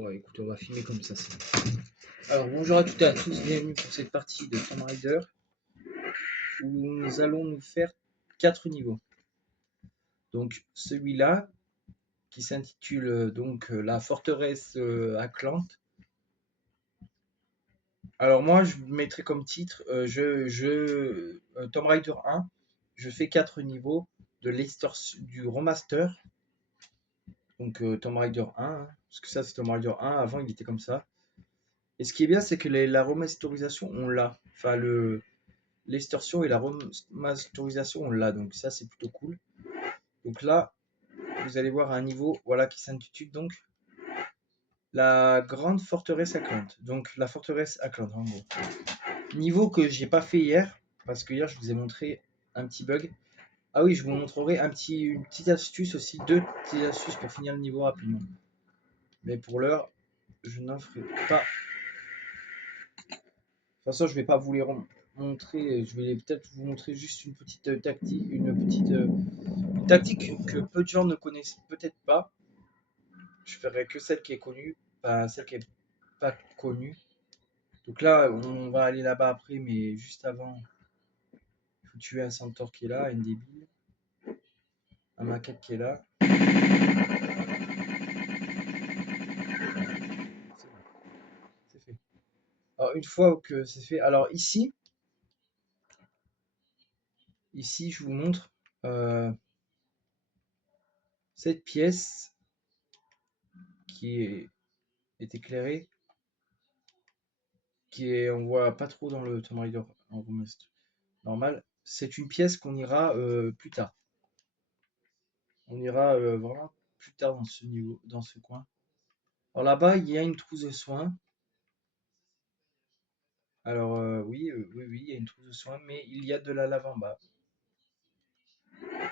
Bon, écoutez, on va filmer comme ça. Alors, bonjour à toutes et à tous, bienvenue pour cette partie de Tomb Raider où nous allons nous faire 4 niveaux. Donc, celui-là qui s'intitule la forteresse Atlante. Alors, moi, je mettrai comme titre Tomb Raider 1. Je fais 4 niveaux de du remaster. Donc, Tomb Raider 1, hein, parce que ça, c'est Tomb Raider 1. Avant, il était comme ça. Et ce qui est bien, c'est que la remasterisation, on l'a. Enfin, l'extorsion et la remasterisation, on l'a. Donc ça, c'est plutôt cool. Donc là, vous allez voir un niveau voilà, qui s'intitule donc la grande forteresse Atlante. Donc la forteresse Atlante, en gros. Niveau que j'ai pas fait hier, parce que hier, je vous ai montré un petit bug. Ah oui, je vous montrerai une petite astuce aussi, 2 petites astuces pour finir le niveau rapidement. Mais pour l'heure, je n'en ferai pas. De toute façon, je vais pas vous les montrer. Je vais peut-être vous montrer juste une petite tactique, une tactique que peu de gens ne connaissent peut-être pas. Je ferai que celle qui est connue, pas celle qui est pas connue. Donc là, on va aller là-bas après, mais juste avant, il faut tuer un centaure qui est là, une débile, un macaque qui est là. C'est fait. Alors une fois que c'est fait, alors ici, je vous montre cette pièce qui est éclairée, on voit pas trop dans le Tomb Raider en remaster normal. C'est une pièce qu'on ira plus tard. On ira vraiment plus tard dans ce niveau, dans ce coin. Alors là-bas, il y a une trousse de soins. Alors oui, il y a une trousse de soins, mais il y a de la lave en bas.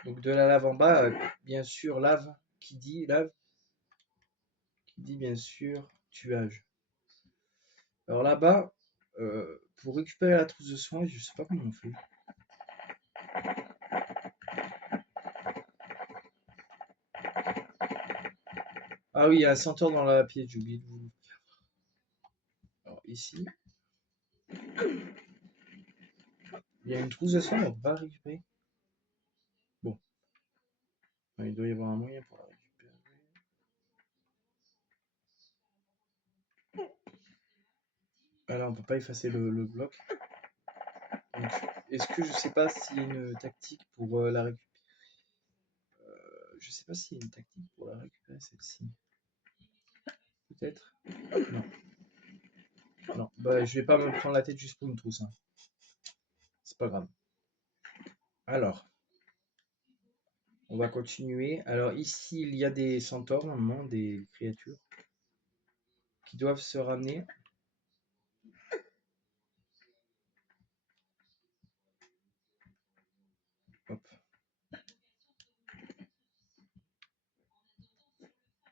Donc de la lave en bas, bien sûr, qui dit bien sûr tuage. Alors là-bas, pour récupérer la trousse de soins, je sais pas comment on fait. Ah oui, il y a un centaure dans la pièce, j'ai oublié de vous. Alors ici, il y a une trousse de soins, on va récupérer. Bon, il doit y avoir un moyen pour la récupérer. Ah là, on peut pas effacer le bloc. Donc, est-ce que je sais pas s'il y a une tactique pour la récupérer? Je sais pas s'il y a une tactique pour la récupérer celle-ci. Peut-être? Non. Non, bah je vais pas me prendre la tête juste pour une trousse, hein. C'est pas grave. Alors, on va continuer. Alors ici, il y a des centaures, normalement, des créatures qui doivent se ramener. Hop.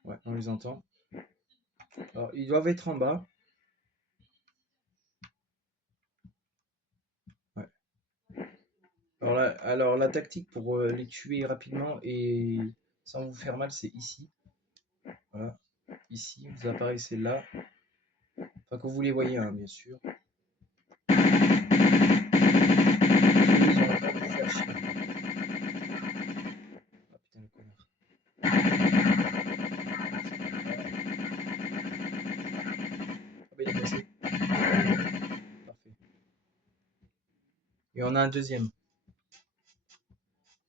Ouais, on les entend. Alors, ils doivent être en bas. Ouais. Alors la tactique pour les tuer rapidement et sans vous faire mal, c'est ici. Voilà. Ici, vous apparaissez là. Enfin, que vous les voyez, hein, bien sûr. Il est passé. Parfait. Et on a un deuxième.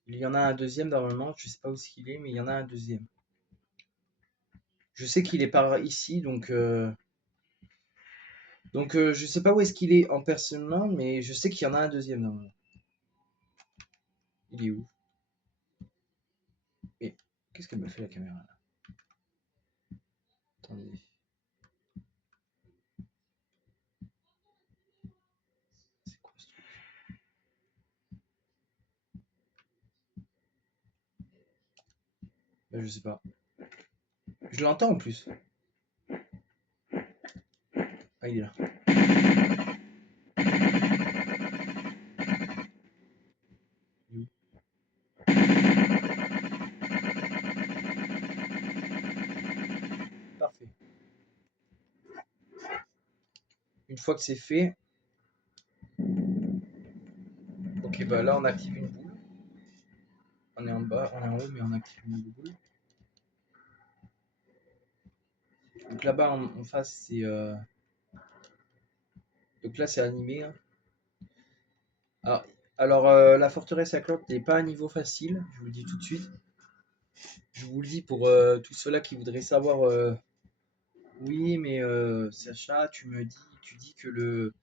Il y en a un deuxième normalement, je sais pas où il est, mais il y en a un deuxième. Je sais qu'il est par ici, donc je sais pas où est-ce qu'il est en personnellement, mais je sais qu'il y en a un deuxième normalement. Il est où? Et qu'est-ce qu'elle me fait la caméra là? Attendez. C'est quoi ce truc? Ben, je sais pas. Je l'entends en plus. Ah, il est là. Il est où? Parfait. une fois que c'est fait, ok, bah là on active une boule. On est en bas, on est en haut, mais on active une boule. Donc là-bas en face, c'est. Donc là, c'est animé, hein. Alors, la forteresse à clope n'est pas un niveau facile, je vous le dis tout de suite. Je vous le dis pour tous ceux-là qui voudraient savoir. Oui, mais Sacha, tu dis que le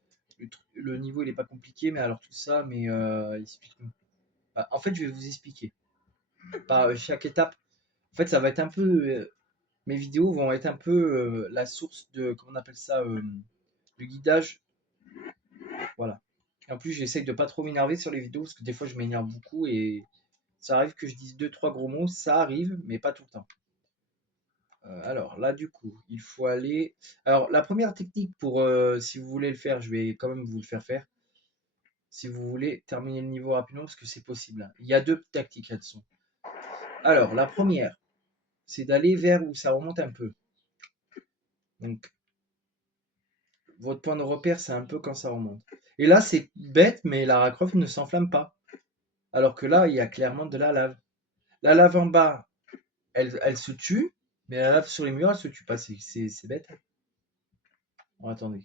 niveau il est pas compliqué, mais alors tout ça, mais explique-nous. Bah, en fait, je vais vous expliquer. Par chaque étape, en fait, ça va être un peu. Mes vidéos vont être un peu la source de, comment on appelle ça, le guidage. Voilà. Et en plus, j'essaye de pas trop m'énerver sur les vidéos parce que des fois, je m'énerve beaucoup et ça arrive que je dise deux, trois gros mots. Ça arrive, mais pas tout le temps. Alors là, du coup, il faut aller. Alors, la première technique pour, si vous voulez le faire, je vais quand même vous le faire faire. Si vous voulez terminer le niveau rapidement, parce que c'est possible, hein. Il y a deux tactiques là-dessous. Alors, la première, c'est d'aller vers où ça remonte un peu. Donc, votre point de repère, c'est un peu quand ça remonte. Et là, c'est bête, mais Lara Croft ne s'enflamme pas. Alors que là, il y a clairement de la lave. La lave en bas, elle se tue, mais la lave sur les murs, elle se tue pas. C'est bête. Bon, attendez.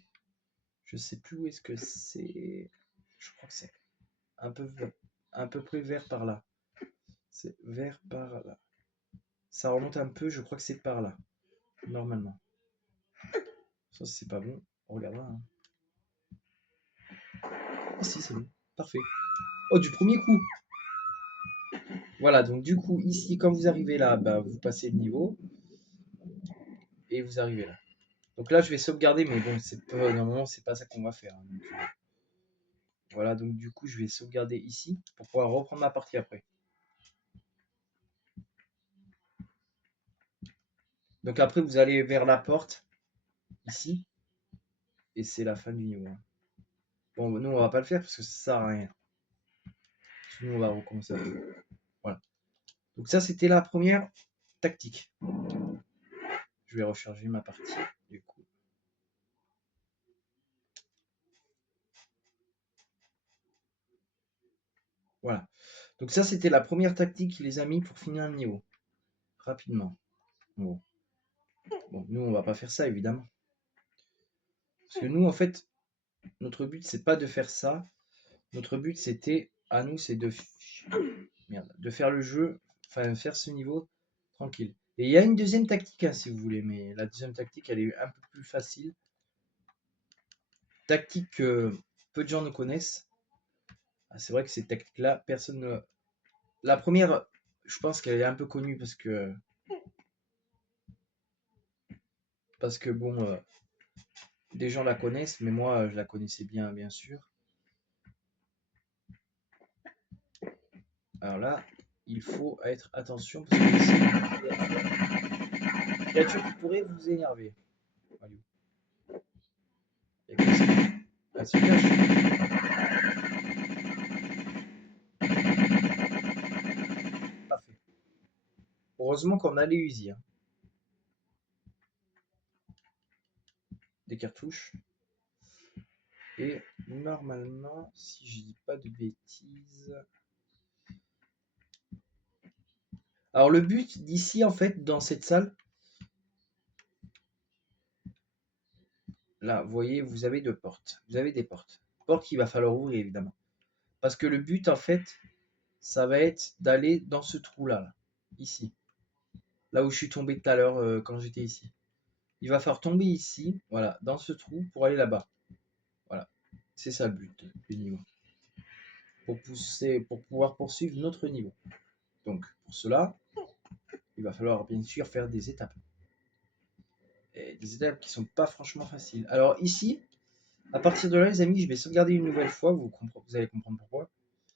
Je sais plus où est-ce que c'est. Je crois que c'est un peu, un peu près vers par là. C'est vers par là. Ça remonte un peu, je crois que c'est par là. Normalement. Ça, c'est pas bon. On regardera, hein. Ah, si, c'est bon. Parfait. Oh, du premier coup. Voilà, donc du coup, ici, quand vous arrivez là, bah, vous passez le niveau. Et vous arrivez là. Donc là, je vais sauvegarder, mais bon, normalement, c'est pas ça qu'on va faire, hein. Donc, voilà, donc du coup, je vais sauvegarder ici pour pouvoir reprendre ma partie après. Donc après, vous allez vers la porte, ici, et c'est la fin du niveau, hein. Bon, nous, on va pas le faire parce que ça sert à rien. Sinon, on va recommencer. Voilà. Donc ça, c'était la première tactique. Je vais recharger ma partie, du coup. Voilà. Donc ça, c'était la première tactique, les amis, pour finir un niveau. Rapidement. Bon. Bon, nous, on va pas faire ça, évidemment. Parce que nous, en fait, notre but, c'est pas de faire ça. Notre but, c'était, à nous, c'est de faire le jeu, enfin, faire ce niveau tranquille. Et il y a une deuxième tactique, hein, si vous voulez, mais la deuxième tactique, elle est un peu plus facile. Tactique que peu de gens ne connaissent. Ah, c'est vrai que cette tactique-là, personne ne... La première, je pense qu'elle est un peu connue parce que bon, des gens la connaissent, mais moi, je la connaissais bien, bien sûr. Alors là, il faut être attention parce que ici, il y a une créature qui pourrait vous énerver. Allez. Et comme ça, elle se cache. Parfait. Heureusement qu'on a les Uzi, hein. Des cartouches. Et normalement, si je dis pas de bêtises. Alors le but d'ici, en fait, dans cette salle, là, vous voyez, vous avez deux portes. Vous avez des portes. Portes qu'il va falloir ouvrir, évidemment. Parce que le but, en fait, ça va être d'aller dans ce trou-là, là, ici. Là où je suis tombé tout à l'heure quand j'étais ici. Il va falloir tomber ici, voilà, dans ce trou pour aller là-bas. Voilà. C'est ça le but du niveau. Pour pouvoir poursuivre notre niveau. Donc, pour cela, il va falloir bien sûr faire des étapes. Et des étapes qui sont pas franchement faciles. Alors ici, à partir de là, les amis, je vais sauvegarder une nouvelle fois. Vous allez comprendre pourquoi.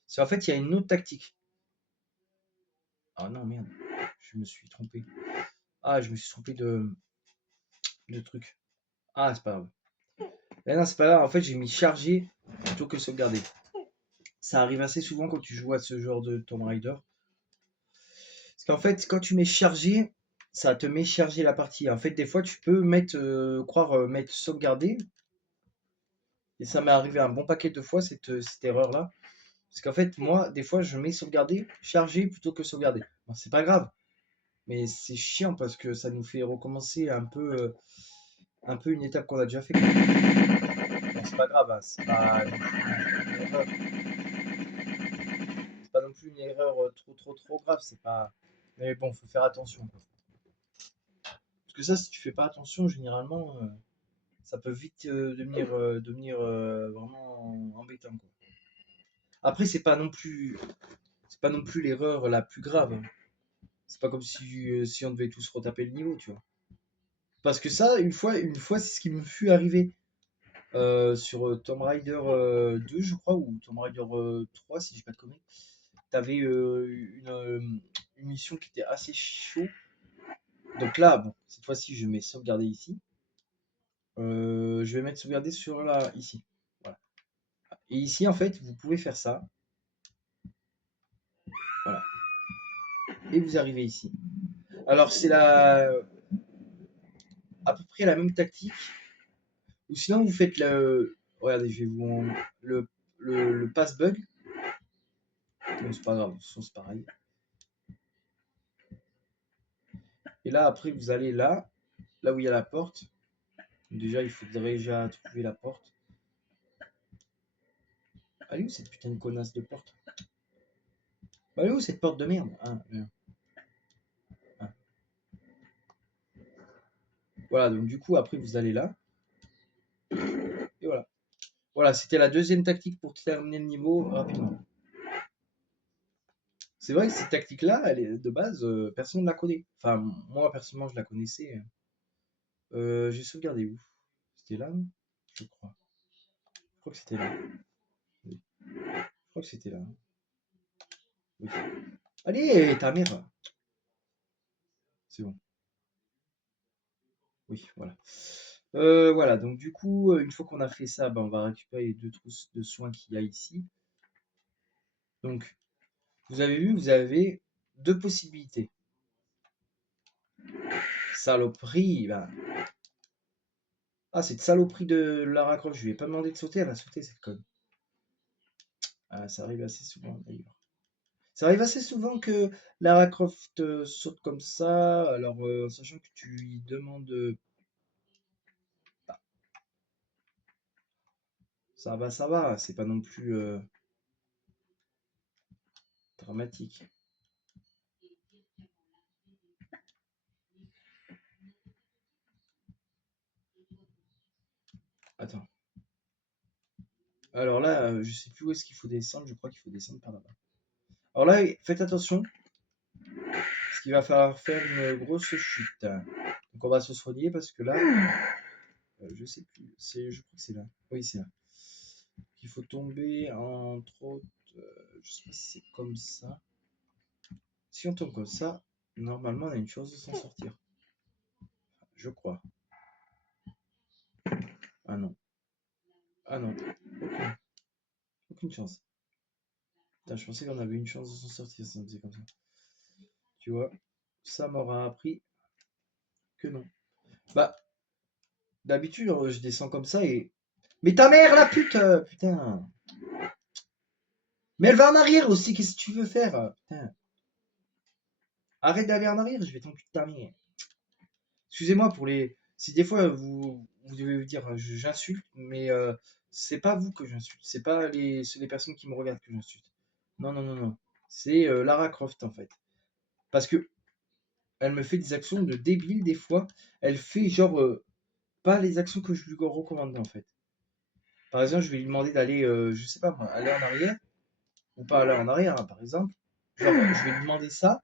C'est en fait, il y a une autre tactique. Ah non, merde. Je me suis trompé. Ah, je me suis trompé de truc. Ah, c'est pas grave. Mais non, c'est pas grave. En fait, j'ai mis charger plutôt que sauvegarder. Ça arrive assez souvent quand tu joues à ce genre de Tomb Raider. Parce qu'en fait, quand tu mets charger, ça te met charger la partie. En fait, des fois, tu peux mettre, mettre sauvegarder. Et ça m'est arrivé un bon paquet de fois, cette erreur-là. Parce qu'en fait, moi, des fois, je mets sauvegarder, charger plutôt que sauvegarder. Bon, c'est pas grave, mais c'est chiant parce que ça nous fait recommencer un peu une étape qu'on a déjà fait, quoi. Bon, c'est pas grave, hein, c'est pas non plus une erreur trop grave, c'est pas. Mais bon, faut faire attention, quoi. Parce que ça, si tu fais pas attention, généralement, ça peut vite devenir vraiment embêtant, quoi. Après, c'est pas non plus l'erreur la plus grave, hein. C'est pas comme si on devait tous retaper le niveau, tu vois. Parce que ça, une fois, c'est ce qui me fut arrivé sur Tomb Raider 2, je crois, ou Tomb Raider 3, si j'ai pas de conneries. T'avais une mission qui était assez chaud. Donc là, bon, cette fois-ci, je mets sauvegarder ici. Je vais mettre sauvegarder sur là, ici. Voilà. Et ici, en fait, vous pouvez faire ça. Voilà. Et vous arrivez ici. Alors, c'est à peu près la même tactique. Ou sinon, vous faites le. Regardez, je vais vous. Le, le pass bug. Bon, c'est pas grave, c'est pareil. Et là, après, vous allez là où il y a la porte. Déjà, il faudrait déjà trouver la porte. Elle est où cette putain de connasse de porte? Bah, elle est où cette porte de merde? Ah, merde. Ah. Voilà, donc du coup, après, vous allez là. Et voilà. Voilà, c'était la deuxième tactique pour terminer le niveau rapidement. C'est vrai que cette tactique-là, elle est de base, personne ne la connaît. Enfin, moi, personnellement, je la connaissais. J'ai sauvegardé où? C'était là, non? Je crois. Je crois que c'était là. Oui. Je crois que c'était là. Oui. Allez, ta mère! C'est bon. Oui, voilà. Voilà, donc du coup, une fois qu'on a fait ça, ben, on va récupérer les deux trousses de soins qu'il y a ici. Donc, vous avez vu, vous avez deux possibilités. Saloperie, ben. Ah, cette saloperie de Lara Croft, je lui ai pas demandé de sauter, elle a sauté cette conne. Ah, ça arrive assez souvent d'ailleurs. Ça arrive assez souvent que Lara Croft saute comme ça, alors en sachant que tu lui demandes. Bah, ça va, c'est pas non plus dramatique. Attends. Alors là, je sais plus où est-ce qu'il faut descendre, je crois qu'il faut descendre par là-bas. Alors là, faites attention, parce qu'il va falloir faire une grosse chute. Donc on va se soigner parce que là, je sais plus, je crois que c'est là. Oui, c'est là. Il faut tomber entre autres, je sais pas si c'est comme ça. Si on tombe comme ça, normalement on a une chance de s'en sortir. Je crois. Ah non. Ah non. Aucune chance. Putain, je pensais qu'on avait une chance de s'en sortir si on faisait comme ça. Tu vois, ça m'aura appris que non. Bah, d'habitude, je descends comme ça et. Mais ta mère, la pute! Putain! Mais elle va en arrière aussi, qu'est-ce que tu veux faire? Putain. Arrête d'aller en arrière, je vais t'enculer ta mère. Excusez-moi pour les. Si des fois vous devez vous dire j'insulte, mais c'est pas vous que j'insulte, c'est les personnes qui me regardent que j'insulte. Non, non, non, non. C'est Lara Croft en fait. Parce que elle me fait des actions de débile des fois. Elle fait genre pas les actions que je lui recommande en fait. Par exemple, je vais lui demander d'aller, je sais pas moi, aller en arrière, ou pas aller en arrière, hein, par exemple. Genre, je vais lui demander ça,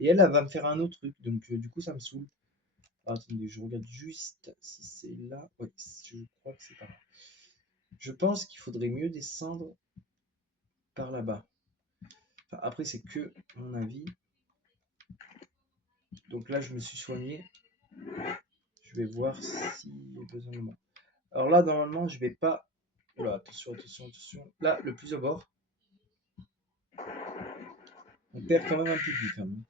et elle va me faire un autre truc. Donc, du coup, ça me saoule. Ah, attendez, je regarde juste si c'est là. Ouais, je crois que c'est par là. Je pense qu'il faudrait mieux descendre par là-bas. Enfin, après, c'est que mon avis. Donc là, je me suis soigné. Je vais voir si j'ai besoin de moi. Alors là, normalement, je vais pas. Oula, attention, attention, attention. Là, le plus au bord. On perd quand même un peu de vie quand même.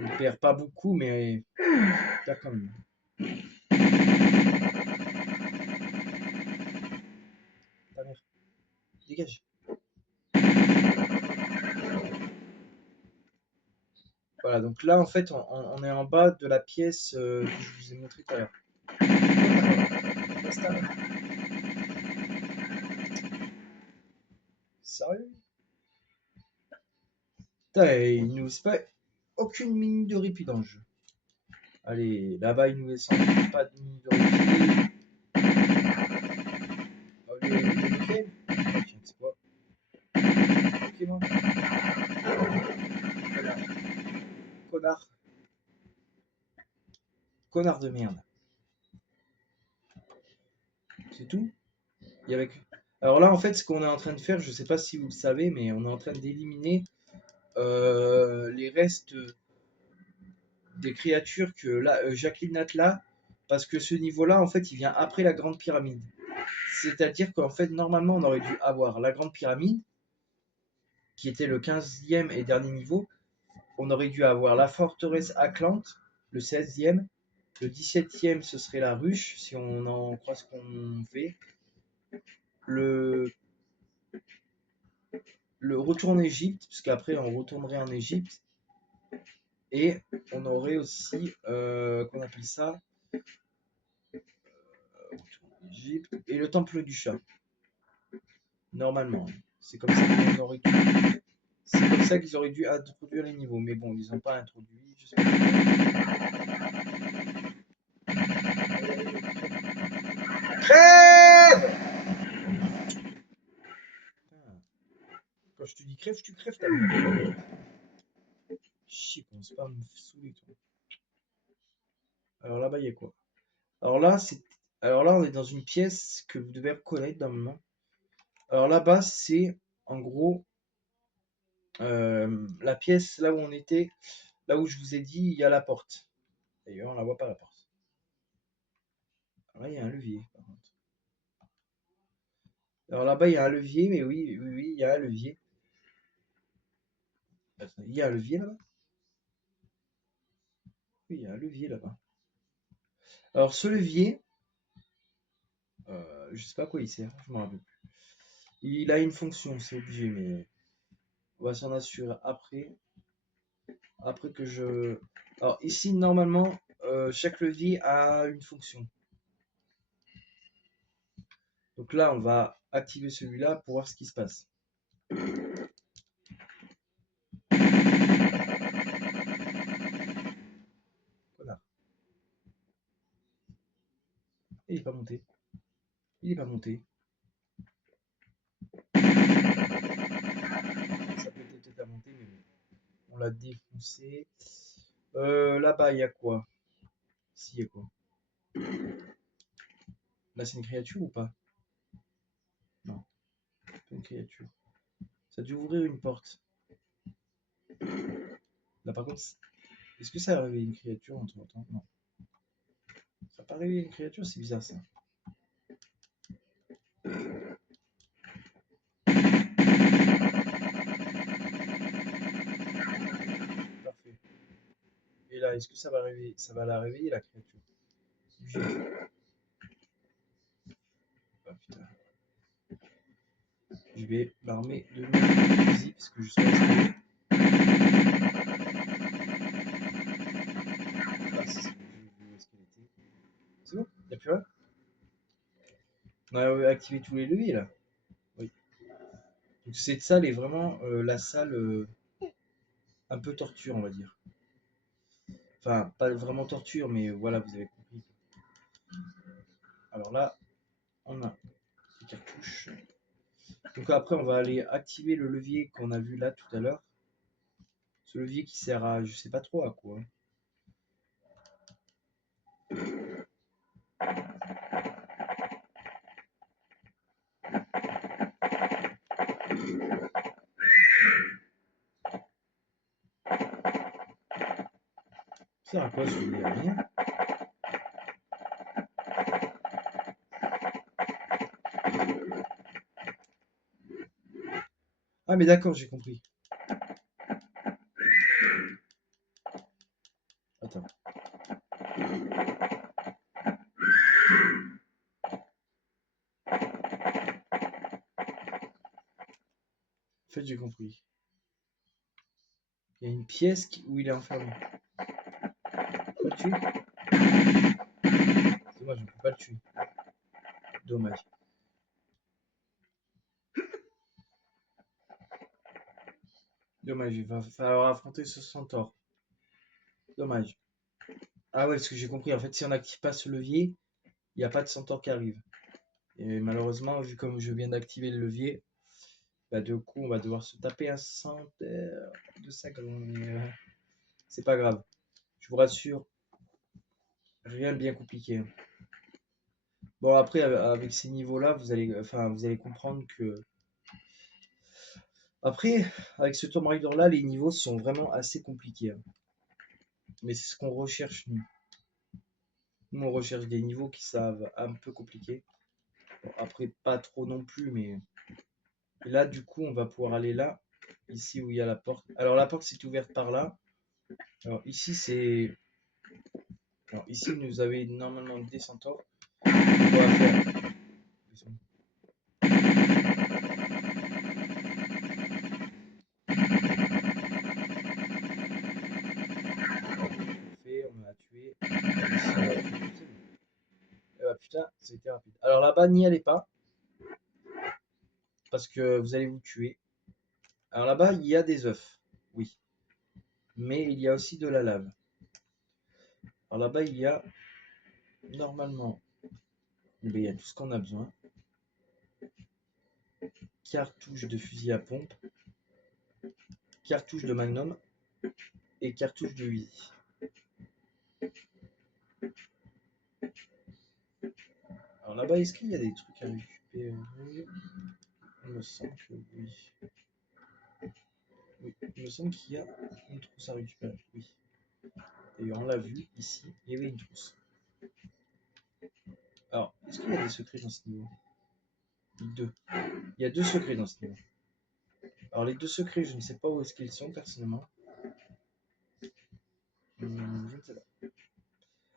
On perd pas beaucoup, mais on perd quand même. Donc là, en fait, on est en bas de la pièce que je vous ai montré tout à l'heure. Sérieux? Putain, il nous laisse pas aucune minute de répit dans le jeu. Allez, là-bas, il nous laisse pas de minute de répit. Ok, tiens, c'est quoi? Ok, moi. Connard. Connard de merde. C'est tout? Et avec... Alors là, en fait, ce qu'on est en train de faire, je sais pas si vous le savez, mais on est en train d'éliminer les restes des créatures que Jacqueline a là, parce que ce niveau-là, en fait, il vient après la Grande Pyramide. C'est-à-dire qu'en fait, normalement, on aurait dû avoir la Grande Pyramide, qui était le 15e et dernier niveau. On aurait dû avoir la forteresse Atlante, le 16e. Le 17e, ce serait la ruche, si on en croit ce qu'on fait. Le, le retour en Égypte, puisqu'après, on retournerait en Égypte. Et on aurait aussi, qu'on appelle ça, Égypte, et le temple du chat. Normalement. C'est comme ça qu'ils auraient dû. C'est comme ça qu'ils auraient dû introduire les niveaux. Mais bon, ils n'ont pas introduit. Crève! Quand je te dis crève, tu crèves ta gueule. Chier, commence pas à me saouler, toi. Alors là-bas, il y a quoi? Alors là, on est dans une pièce que vous devez reconnaître normalement. Alors là-bas, c'est en gros la pièce là où on était, là où je vous ai dit, il y a la porte. D'ailleurs, on la voit pas la porte. Alors là, il y a un levier, par contre. Alors là-bas, il y a un levier, mais oui, oui, oui, il y a un levier. Attends, il y a un levier là-bas? Oui, il y a un levier là-bas. Alors ce levier, je sais pas à quoi il sert, je m'en rappelle plus. Il a une fonction, c'est obligé, mais on va s'en assurer après. Après que je... Alors ici, normalement, chaque levier a une fonction. Donc là, on va activer celui-là pour voir ce qui se passe. Connard. Il est pas monté. Il est pas monté. Ça peut peut-être à monter, mais bon. On l'a défoncé. Là-bas, il y a quoi? Ici, il y a quoi? Là, c'est une créature ou pas? Non, pas une créature. Ça a dû ouvrir une porte. Là, par contre, est-ce que ça a réveillé une créature entre temps? Non. Ça n'a pas réveillé une créature, c'est bizarre ça. Parfait. Et là, est-ce que ça va réveiller? Ça va la réveiller la créature? Ah, putain. Je vais l'armer de fusil parce que je suis resté. Ah, c'est où est-ce qu'elle était? C'est bon? Y'a plus rien? On a activé tous les leviers là. Oui. Donc cette salle est vraiment la salle un peu torture, on va dire. Enfin, pas vraiment torture, mais voilà, vous avez compris. Alors là, on a les cartouches. Donc après, on va aller activer le levier qu'on a vu là tout à l'heure. Ce levier qui sert à, je sais pas trop à quoi. Ça sert à quoi ce levier? Rien. Ah mais d'accord, j'ai compris. Attends. En fait, j'ai compris. Il y a une pièce où il est enfermé. le tuer? C'est dommage, on peut pas le tuer. Dommage. Dommage, il va falloir affronter ce centaure. Dommage. Ah ouais, parce que j'ai compris, en fait, si on n'active pas ce levier, il n'y a pas de centaure qui arrive. Et malheureusement, vu comme je viens d'activer le levier, bah, du coup, on va devoir se taper un centaure de 50. C'est pas grave. Je vous rassure, rien de bien compliqué. Bon, après, avec ces niveaux-là, vous allez comprendre que. Après, avec ce Tomb Raider-là, les niveaux sont vraiment assez compliqués, hein. Mais c'est ce qu'on recherche, nous. Nous, on recherche des niveaux qui savent un peu compliqués. Bon, après, pas trop non plus, mais. Et là, du coup, on va pouvoir aller là, ici où il y a la porte. Alors, la porte, c'est ouverte par là. Alors, ici, c'est. Alors, ici, vous avez normalement des centaures. On va faire. On a tué. Ah, putain, c'était rapide. Alors là-bas, n'y allez pas, parce que vous allez vous tuer. Alors là-bas, il y a des œufs, oui. Mais il y a aussi de la lave. Alors là-bas, il y a, normalement, il y a tout ce qu'on a besoin. Cartouche de fusil à pompe, cartouche de magnum et cartouche de Uzi. Alors là-bas, est-ce qu'il y a des trucs à récupérer? Il me semble que oui. Oui, il me semble qu'il y a une trousse à récupérer, oui. D'ailleurs, on l'a vu, ici, il y avait une trousse. Alors, est-ce qu'il y a des secrets dans ce niveau? Deux. Il y a deux secrets dans ce niveau. Alors, les deux secrets, je ne sais pas où est-ce qu'ils sont, personnellement. Je ne sais pas.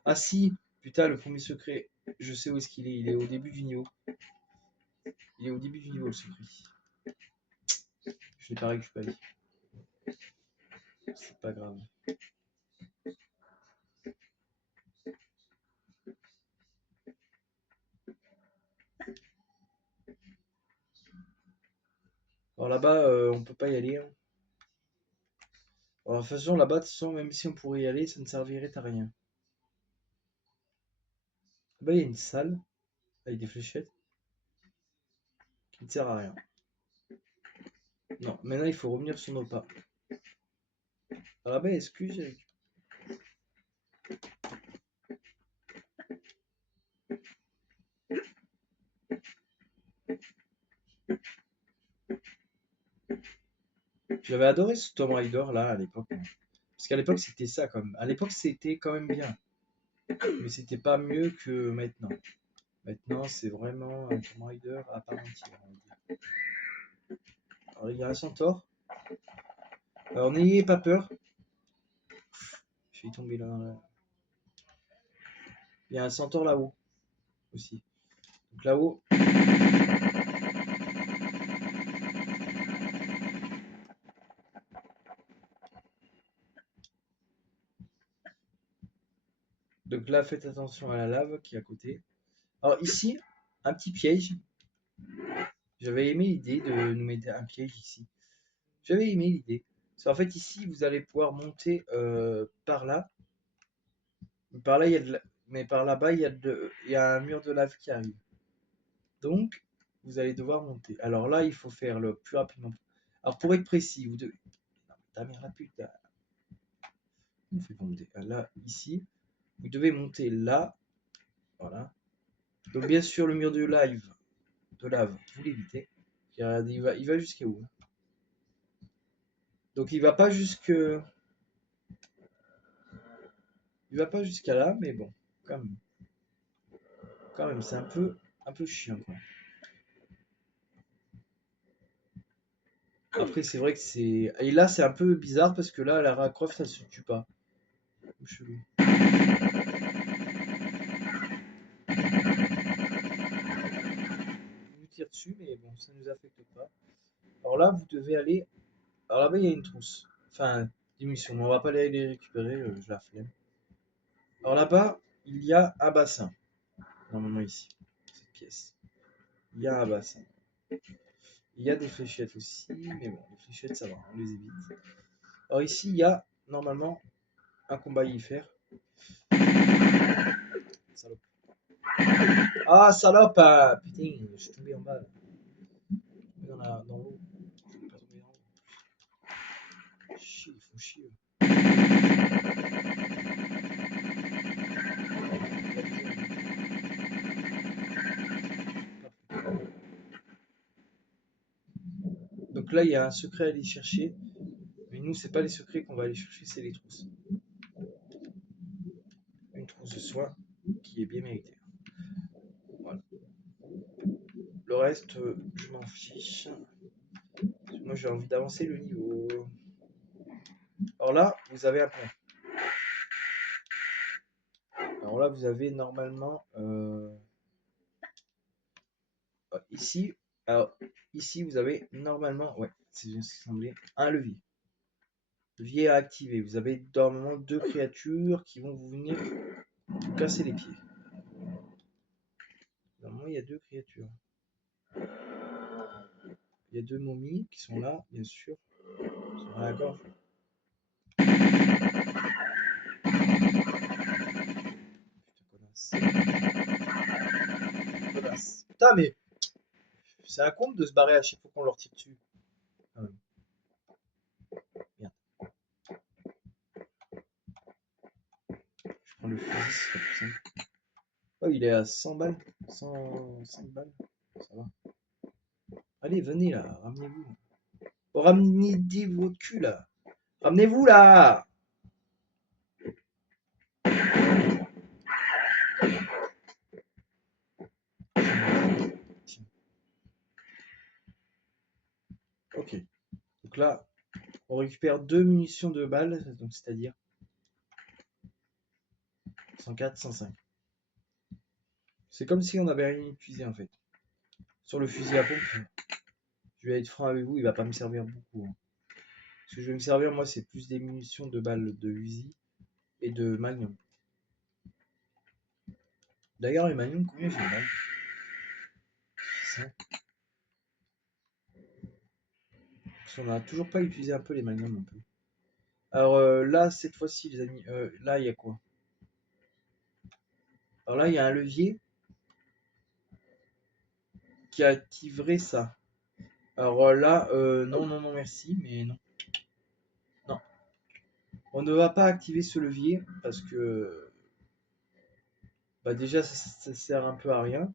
Ah si, putain, le premier secret, je sais où est-ce qu'il est. Il est au début du niveau. Il est au début du niveau, le secret. Je l'ai pas récupéré. C'est pas grave. Alors là-bas, on peut pas y aller, hein. Alors, de toute façon, là-bas, de toute façon, même si on pourrait y aller, ça ne servirait à rien. Là-bas, il y a une salle avec des fléchettes qui ne sert à rien. Non, maintenant, il faut revenir sur nos pas. Alors là-bas, est-ce que j'ai... J'avais adoré ce Tomb Raider là à l'époque, hein. Parce qu'à l'époque c'était ça comme. À l'époque c'était quand même bien. Mais c'était pas mieux que maintenant. Maintenant c'est vraiment un Tomb Raider à part entière, on va dire. Alors il y a un centaure. Alors n'ayez pas peur. Je vais tomber là dans la... Il y a un centaure là-haut aussi. Donc là-haut. Donc là faites attention à la lave qui est à côté. Alors ici, un petit piège. J'avais aimé l'idée de nous mettre un piège ici. J'avais aimé l'idée. En fait, ici, vous allez pouvoir monter par là. Par là, il y a mais par là-bas, il y a un mur de lave qui arrive. Donc, vous allez devoir monter. Alors là, il faut faire le plus rapidement. Alors, pour être précis, vous devez. Non, ta mère la pute, là. On fait monter. Là, ici, vous devez monter là. Voilà. Donc, bien sûr, le mur de lave, vous l'évitez. Il va jusqu'à où? Donc, il va pas jusque. Il va pas jusqu'à là, mais bon, quand même. Quand même, c'est un peu chiant, quoi. Après, c'est vrai que c'est. Et là, c'est un peu bizarre parce que là, Lara Croft, elle se tue pas. Chelou. Je vous tire dessus, mais bon, ça nous affecte pas. Alors là, vous devez aller. Alors là-bas, il y a une trousse. Enfin, des munitions. On va pas aller les récupérer, je la flemme. Alors là-bas, il y a un bassin. Normalement ici, cette pièce. Il y a un bassin. Il y a des fléchettes aussi, mais bon, les fléchettes ça va, on les évite. Alors ici, il y a normalement un combat à y faire. Salope. Ah, salope! Putain, je suis tombé en bas. Dans l'eau. Je vais pas tomber dans l'eau. Chier, il faut chier. Donc là, il y a un secret à aller chercher. Mais nous, c'est pas les secrets qu'on va aller chercher, c'est les trousses. Une trousse de soin qui est bien méritée. Voilà. Le reste, je m'en fiche. Moi, j'ai envie d'avancer le niveau. Alors là, vous avez un plan. Alors là, vous avez normalement ici. Alors ici, vous avez normalement, ouais, c'est bien ce qui semblait, un levier. Levier à activer. Vous avez normalement deux créatures qui vont vous venir vous casser les pieds. Normalement, il y a deux créatures. Il y a deux momies qui sont là, bien sûr. Ils sont à la gorge. Connasse. Putain, mais c'est un compte de se barrer à chaque fois qu'on leur tire dessus. Ah, merde. Je prends le fusil, ce serait plus simple. Oh, il est à 100 balles. 105 balles. Ça va. Allez, venez là, ramenez-vous. Oh, ramenez votre cul là. Ramenez-vous là. Tiens. Ok. Donc là, on récupère deux munitions de balles, donc c'est-à-dire 104, 105. C'est comme si on avait rien utilisé en fait. Sur le fusil à pompe, je vais être franc avec vous, il va pas me servir beaucoup. Ce que je vais me servir, moi, c'est plus des munitions de balles de Uzi et de Magnum. D'ailleurs, les Magnum, combien j'ai de balles? Ça. Parce qu'on n'a toujours pas utilisé un peu les Magnum un peu. Alors là, cette fois-ci, les amis, là, il y a quoi? Alors là, il y a un levier qui activerait ça. Alors là, non, non, non, merci, mais non. Non. On ne va pas activer ce levier parce que bah déjà, ça sert un peu à rien.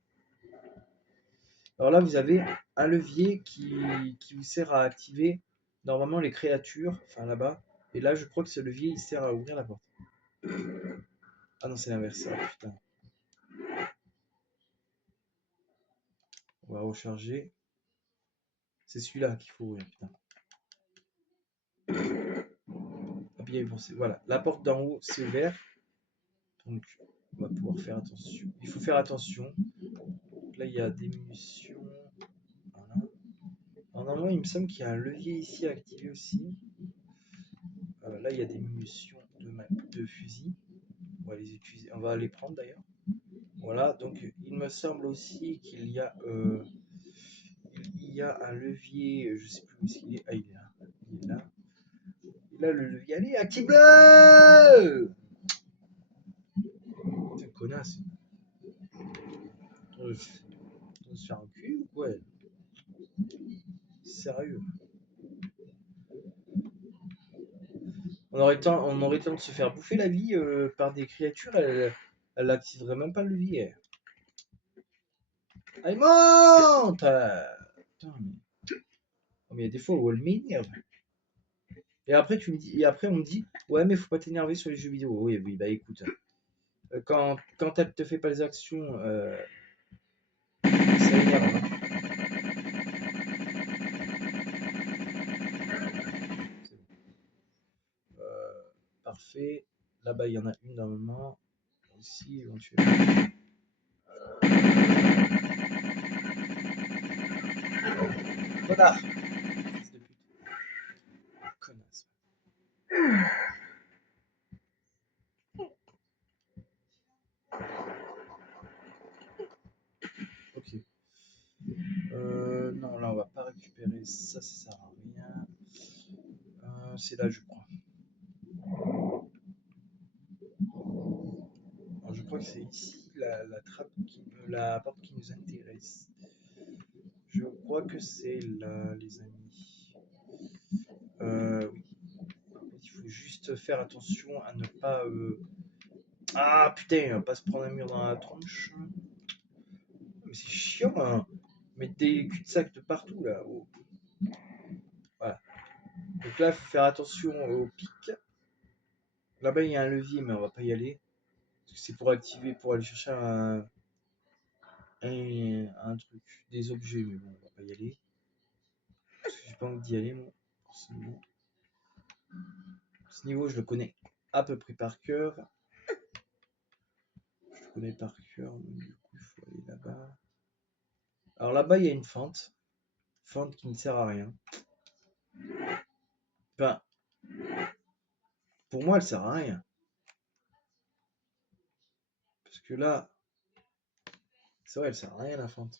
Alors là, vous avez un levier qui vous sert à activer normalement les créatures, enfin là-bas. Et là, je crois que ce levier, il sert à ouvrir la porte. Ah non, c'est l'inverse. Ah, putain. On va recharger. C'est celui-là qu'il faut ouvrir, putain. Ah, bien pensé. Voilà, la porte d'en haut, c'est ouvert. Donc, on va pouvoir faire attention. Il faut faire attention. Donc là, il y a des munitions. Voilà. Alors, normalement, il me semble qu'il y a un levier ici à activer aussi. Là, il y a des munitions de fusil. On va les utiliser. On va les prendre d'ailleurs. Voilà, donc il me semble aussi qu'il y a un levier, je sais plus où est-ce qu'il est. Ah, il est là. Il est là. Il a le levier. Allez, active-le! Putain, connasse. On va se faire un cul ou quoi? Sérieux. On aurait le temps de se faire bouffer la vie par des créatures, elle activerait même pas le levier. Allez, monte! Putain, mais il y a des fois où elle m'énerve. Et après, on me dit, ouais, mais faut pas t'énerver sur les jeux vidéo. Oui, oui, bah écoute, quand elle te fait pas les actions, ça énerve. Hein. C'est bon. Parfait. Là-bas, il y en a une normalement. Ici, éventuellement. Connard! Fils de pute. Connasse. récupérer ça, ça sert à rien. C'est là, je crois. Alors, je crois que c'est ici la trappe la porte qui nous intéresse. Je crois que c'est là, les amis. Oui. Il faut juste faire attention à ne pas. Ah putain, pas se prendre un mur dans la tronche. Mais c'est chiant, hein. Mettre des cul-de-sac de partout là. Oh. Voilà. Donc là, il faut faire attention au pic. Là-bas, il y a un levier, mais on va pas y aller. C'est pour activer, pour aller chercher un truc, des objets, mais bon, on va pas y aller. Parce que j'ai pas envie d'y aller, moi, forcément. Ce niveau, je le connais à peu près par cœur. Je le connais par cœur, donc du coup, il faut aller là-bas. Alors là-bas, il y a une fente. Fente qui ne sert à rien. Enfin, pour moi, elle sert à rien. Parce que là, c'est vrai, elle sert à rien, la fente.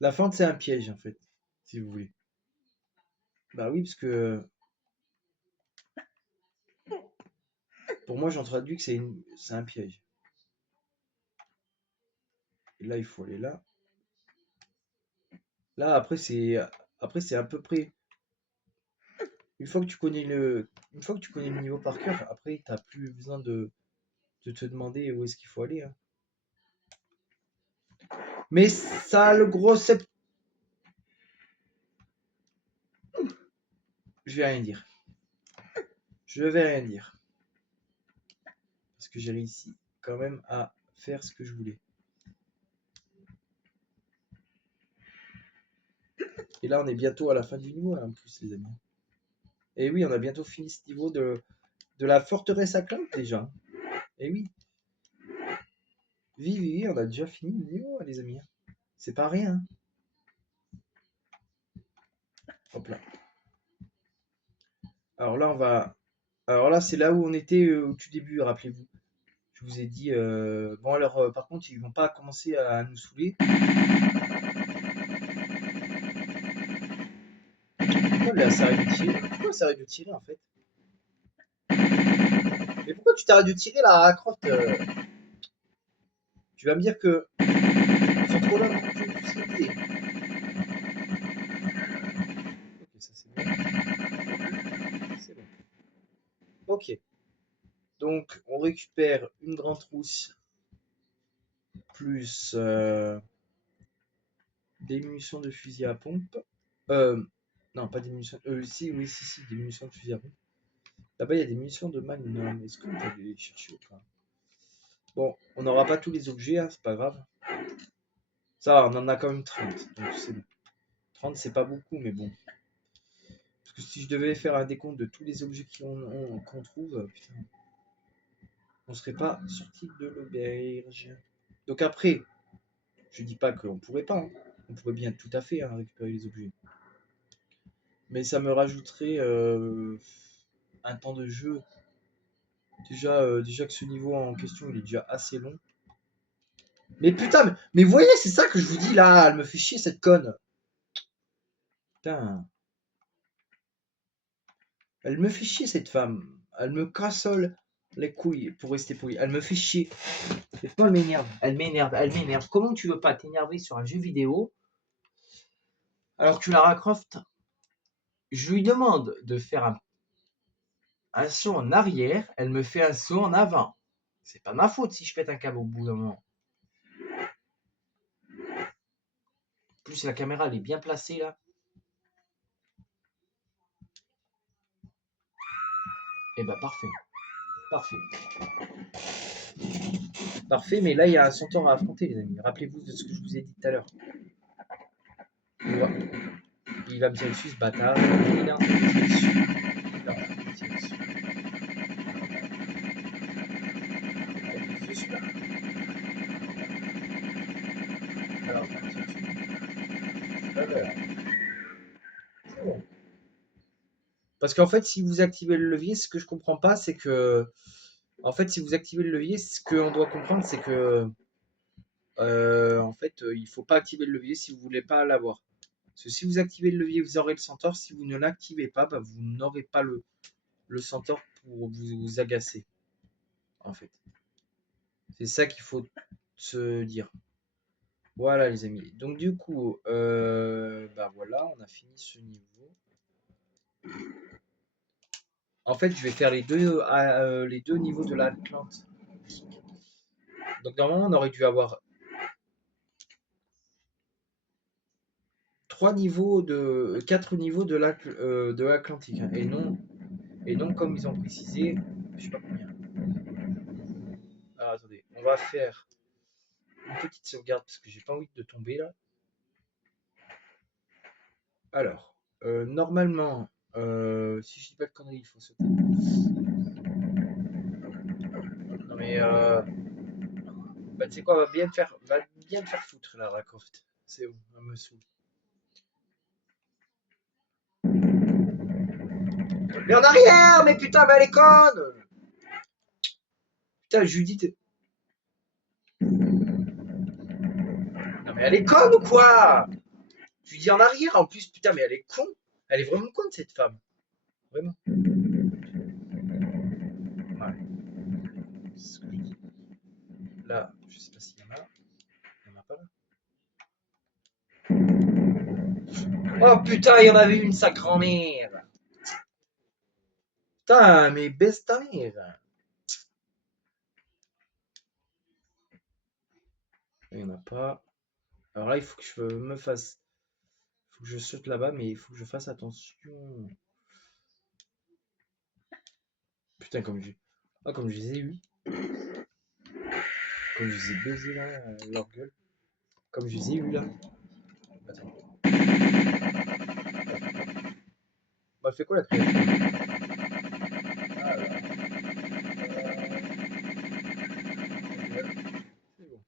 La fente, c'est un piège, en fait, si vous voulez. Bah oui, parce que pour moi, j'en traduis que c'est un piège. Et là, il faut aller là. Là, après, c'est à peu près. Une fois que tu connais le niveau par cœur, après, t'as plus besoin de te demander où est-ce qu'il faut aller, hein. Mais ça, le gros, je vais rien dire. Je vais rien dire. Parce que j'ai réussi quand même à faire ce que je voulais. Et là, on est bientôt à la fin du niveau, là, en plus, les amis. Et oui, on a bientôt fini ce niveau de la forteresse à crainte, déjà. Et oui. Oui, on a déjà fini le niveau, les amis. C'est pas rien. Hop là. Alors là, on va. Alors là, c'est là où on était au tout début, rappelez-vous. Je vous ai dit. Bon, alors, par contre, ils vont pas commencer à nous saouler. Pourquoi ça arrête de tirer? Pourquoi ça arrête de tirer en fait? Mais pourquoi tu t'arrêtes de tirer là, Croft? Tu vas me dire que ils sont trop là pour tout sauter. Ok, ça c'est bon. C'est bon. Ok. Donc, on récupère une grande trousse plus des munitions de fusil à pompe. Euh, non, pas des munitions. Si, oui, si, des munitions de fusil à pompe. Là-bas, il y a des munitions de magnum. Est-ce qu'on peut aller les chercher ou pas? Bon, on n'aura pas tous les objets, hein, c'est pas grave. Ça, on en a quand même 30, donc c'est bon. 30, c'est pas beaucoup, mais bon. Parce que si je devais faire un décompte de tous les objets qu'on trouve, putain, on serait pas sorti de l'auberge. Donc après, je dis pas qu'on pourrait pas, hein. On pourrait bien tout à fait, hein, récupérer les objets. Mais ça me rajouterait un temps de jeu. Déjà que ce niveau en question, il est déjà assez long. Mais putain, mais vous voyez, c'est ça que je vous dis là, elle me fait chier cette conne. Putain, elle me fait chier cette femme. Elle me cassole les couilles pour rester poli. Elle me fait chier. Et toi, elle m'énerve. Elle m'énerve. Elle m'énerve. Comment tu veux pas t'énerver sur un jeu vidéo alors que Lara Croft, je lui demande de faire un saut en arrière, elle me fait un saut en avant. C'est pas ma faute si je pète un câble au bout d'un moment. En plus, la caméra, elle est bien placée là. Et bah parfait. Parfait. Parfait, mais là, il y a un centaure à affronter, les amis. Rappelez-vous de ce que je vous ai dit tout à l'heure. Il va me tirer dessus, ce bâtard. Il a me tirer dessus. Il a me tirer dessus. Je suis là. Alors, je me tire dessus. Voilà. C'est bon. Parce qu'en fait, si vous activez le levier, ce que je comprends pas, c'est que. En fait, si vous activez le levier, ce qu'on doit comprendre, c'est que. En fait, il faut pas activer le levier si vous voulez pas l'avoir. Parce que si vous activez le levier, vous aurez le centaure. Si vous ne l'activez pas, bah, vous n'aurez pas le centaure pour vous agacer. En fait. C'est ça qu'il faut se dire. Voilà les amis. Donc du coup, bah voilà, on a fini ce niveau. En fait, je vais faire les deux niveaux de l'Atlantique. Donc normalement, on aurait dû avoir 4 niveaux de l'Atlantique. Hein, et non comme ils ont précisé, je sais pas combien. Alors attendez, on va faire une petite sauvegarde parce que j'ai pas envie de tomber là. Alors, normalement, si je dis pas de conneries, il faut sauter. Non mais bah, tu sais quoi, va bien te faire foutre là, Racoft. C'est bon, elle me saoule. Mais en arrière, mais putain, mais elle est conne. Putain, Judith. Non mais elle est conne ou quoi? Je lui dis en arrière en plus, putain, mais elle est con. Elle est vraiment conne cette femme. Vraiment. Ouais. C'est ce que je dis. Là, je sais pas s'il y en a. Il y en a pas là. Oh putain, il y en avait une, sa grand-mère. Putain, mais baisse ta mère. Il y en a pas. Alors là, il faut que je me fasse. Il faut que je saute là-bas, mais il faut que je fasse attention. Putain, comme je les ai eu. Comme je les ai baisés là, leur gueule. Comme je les ai eu là. Attends. Bah, elle fait quoi la créature? Ah, là. C'est bon.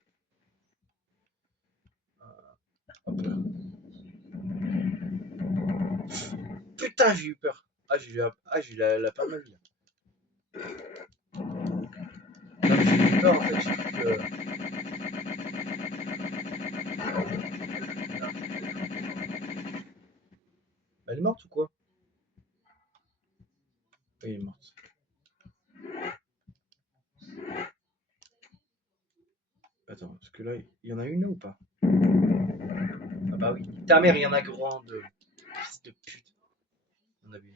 Hop là. Putain, j'ai eu peur. Ah, j'ai eu la peur de ma vie là. Non, mais j'ai eu peur en fait. J'ai cru que. Elle est morte ou quoi? Oui, elle est morte. Attends, parce que là, il y en a une ou pas? Ah bah oui. Ta mère, il y en a grande. Fils de pute. On a vu.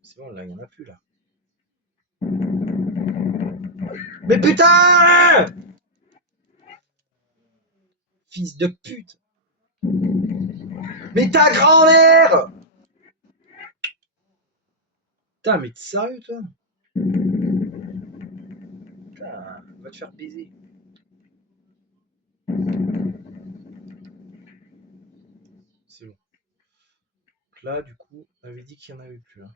C'est bon, là, il y en a plus là. Mais putain! Fils de pute! Mais ta grand-mère! Putain, mais t'es sérieux toi? Putain, va te faire baiser. C'est bon. Donc là, du coup, on avait dit qu'il n'y en avait plus. Hein.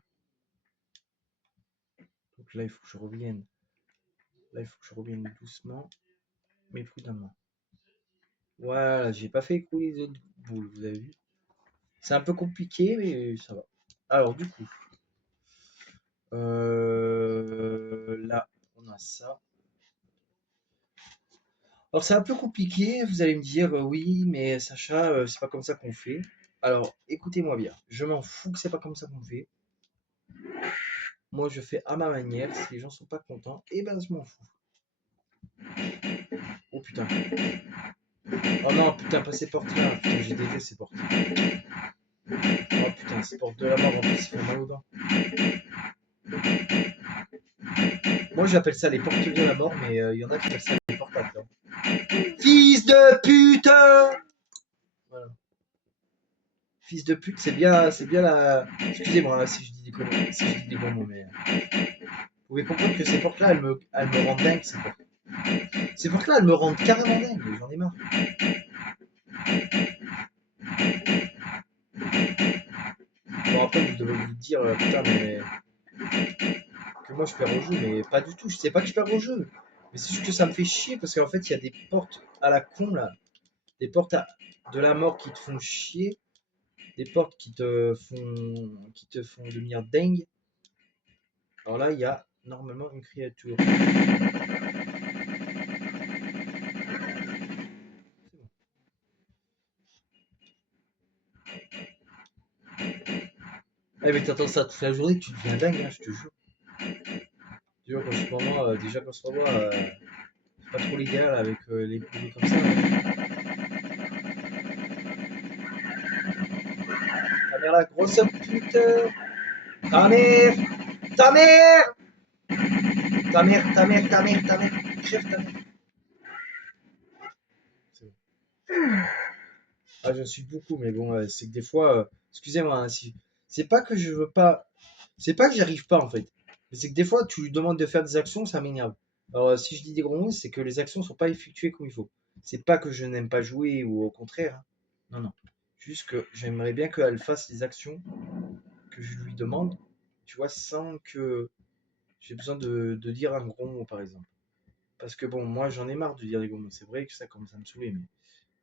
Donc là, il faut que je revienne. Là, il faut que je revienne doucement, mais prudemment. Voilà, j'ai pas fait écouler les autres boules, vous avez vu. C'est un peu compliqué, mais ça va. Alors, du coup, là, on a ça. Alors, c'est un peu compliqué, vous allez me dire, oui, mais Sacha, c'est pas comme ça qu'on fait. Alors, écoutez-moi bien, je m'en fous que c'est pas comme ça qu'on fait. Moi, je fais à ma manière. Si les gens sont pas contents, eh ben, je m'en fous. Oh putain. Oh non, putain, pas ces portes-là. Putain, j'ai détesté ces portes. Oh putain, ces portes de la mort, en plus, ils font mal aux dents. Moi, j'appelle ça les portes de la mort, mais il y en a qui appellent ça les portes à dents. Fils de pute! Voilà. Fils de pute, c'est bien la. Excusez-moi hein, si je dis des conneries, si je dis des bons mots, mais. Vous pouvez comprendre que ces portes-là, elles me rendent dingue, ces portes. Ces portes-là, elles me rendent carrément dingue, j'en ai marre. Bon, après, vous devez vous dire, putain, mais. Que moi je perds au jeu, mais pas du tout. Je sais pas que je perds au jeu. Mais c'est juste que ça me fait chier parce qu'en fait, il y a des portes à la con là. Des portes de la mort qui te font chier. Des portes qui te font devenir dingue. Alors là, il y a normalement une créature. mais t'entends ça toute la journée, tu deviens dingue, hein, je te jure. Déjà qu'en ce moment, c'est pas trop l'idéal avec les bruits comme ça. Ta mère la grosse pute. Ta mère. Ta mère. Ta mère, ta mère, ta mère, ta mère. Crève ta mère. C'est bon. Ah, j'en suis beaucoup, mais bon, c'est que des fois, excusez-moi, hein, si... c'est pas que je veux pas, c'est pas que j'arrive pas en fait, mais c'est que des fois, tu lui demandes de faire des actions, ça m'énerve. Alors, si je dis des gros mots, c'est que les actions sont pas effectuées comme il faut. C'est pas que je n'aime pas jouer ou au contraire, hein. Non, non. Juste que j'aimerais bien qu'elle fasse les actions que je lui demande, tu vois, sans que j'ai besoin de dire un gros mot, par exemple. Parce que bon, moi, j'en ai marre de dire des gros mots. C'est vrai que ça commence à me saouler,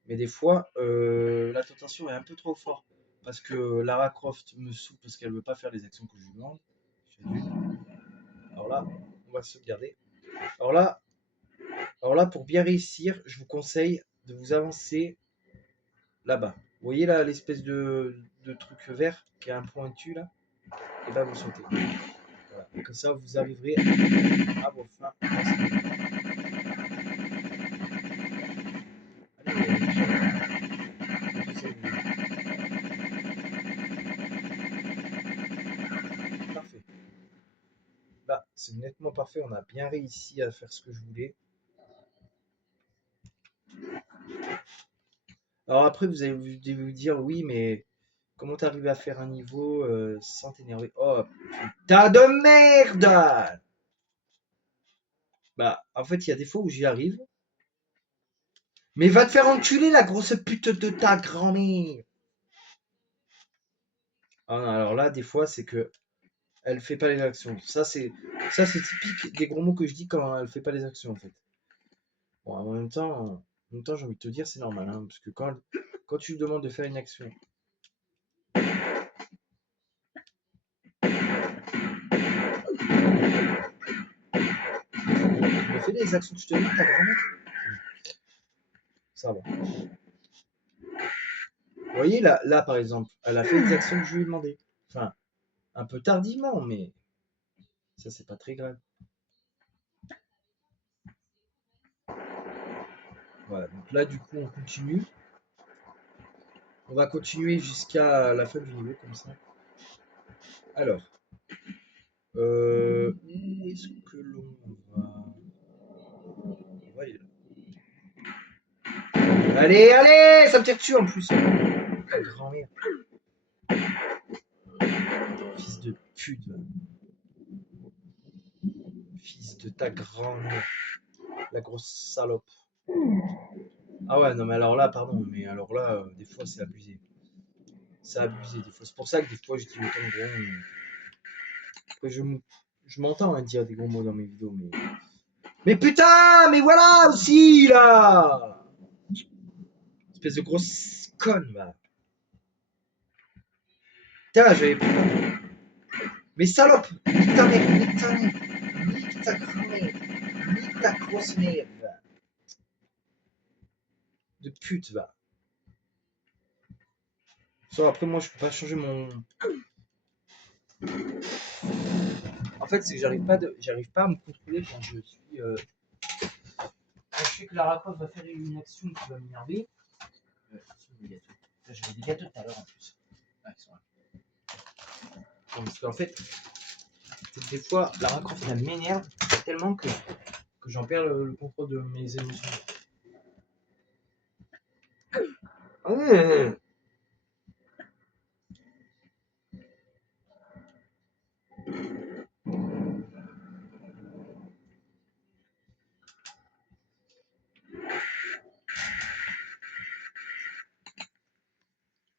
mais des fois, la tentation est un peu trop forte. Parce que Lara Croft me saoule parce qu'elle veut pas faire les actions que je lui demande. Alors là, on va sauvegarder. Alors là, alors là, pour bien réussir, je vous conseille de vous avancer là-bas. Vous voyez là l'espèce de truc vert qui a un pointu là? Et ben vous sautez. Voilà. Comme ça, vous arriverez à vos fins. Parfait. Là, c'est nettement parfait. On a bien réussi à faire ce que je voulais. Alors après, vous allez vous dire, oui, mais comment t'arrives à faire un niveau sans t'énerver? Oh, putain de merde! Bah, en fait, il y a des fois où j'y arrive. Mais va te faire enculer, la grosse pute de ta grand-mère! Ah non, alors là, des fois, c'est que elle fait pas les actions. Ça c'est typique des gros mots que je dis quand elle fait pas les actions, en fait. Bon, en même temps, j'ai envie de te dire, c'est normal, hein, parce que quand tu lui demandes de faire une action, elle fait les actions que je te dis, ta grand-mère, ça va. Vous voyez, là, par exemple, elle a fait les actions que je lui ai demandé. Enfin, un peu tardivement, mais ça, c'est pas très grave. Voilà, donc là, du coup, on continue. On va continuer jusqu'à la fin du niveau, comme ça. Alors, où est-ce que l'on va? On va aller là. Allez, allez, ça me tire dessus en plus. Ta grand-mère. Fils de pute. Va. Fils de ta grand-mère. La grosse salope. Ah ouais, non, mais alors là, pardon, mais alors là, des fois, c'est abusé. C'est abusé, des fois. C'est pour ça que des fois, je dis autant de gros. Après, je m'entends hein, dire des gros mots dans mes vidéos, mais. Mais putain, mais voilà aussi, là! Espèce de grosse conne, va. Putain, j'avais plus. Mais salope! Nique ta mère, nique ta mère, nique ta grand-mère, nique ta grosse mère, va. De pute, va. Ça, après, moi, je peux pas changer mon. En fait, c'est que j'arrive pas à me contrôler quand je suis. Quand je sais que Lara Croft va faire une action qui va m'énerver. J'avais des gâteaux tout à l'heure en plus. Ah, ils sont là. Parce qu'en fait, des fois, Lara Croft, elle m'énerve tellement que j'en perds le contrôle de mes émotions. Mmh.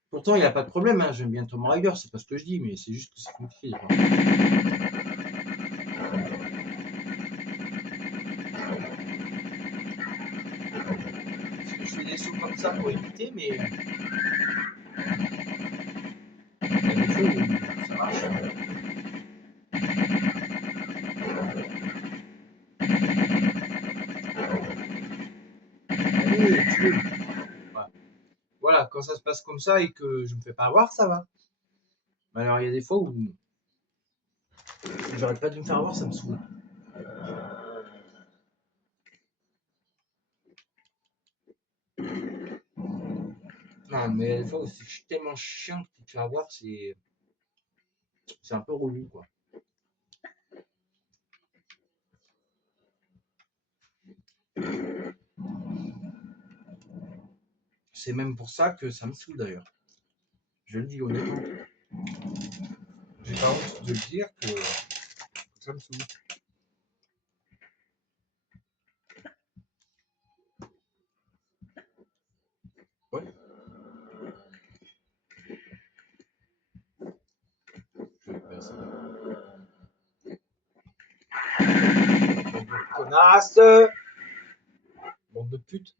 Pourtant, il n'y a pas de problème, hein. J'aime bien Tom Rider, c'est pas ce que je dis, mais c'est juste que c'est compliqué. Parce que je fais des sauts comme ça pour éviter, mais il y a des fois où ça marche. Allez, tu voilà. Voilà, quand ça se passe comme ça et que je me fais pas avoir, ça va. Mais alors, il y a des fois où j'arrête pas de me faire avoir, ça me saoule. Non, mais il y a des fois où c'est tellement chiant que tu te fais avoir, c'est un peu relou, quoi. C'est même pour ça que ça me saoule d'ailleurs. Je le dis honnêtement. J'ai pas honte de le dire que ça me saoule. Ouais. Je vais faire ça. Bande de connasses! Bande de putes!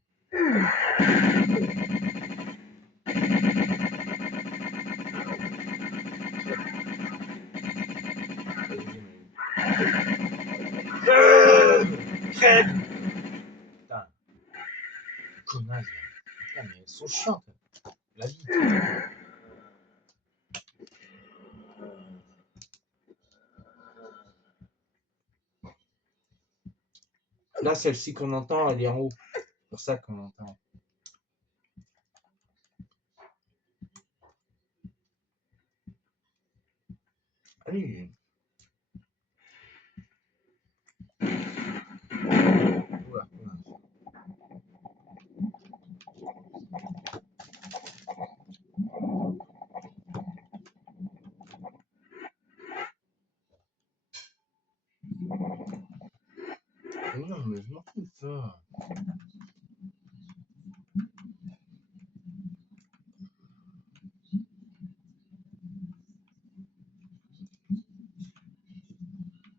Crève! Putain, connasse! Putain, mais elles sont chiantes! La vie! Là, celle-ci qu'on entend, elle est en haut. C'est pour ça qu'on entend. Allez! Oula, oula. Mais non, mais je m'en fous de ça.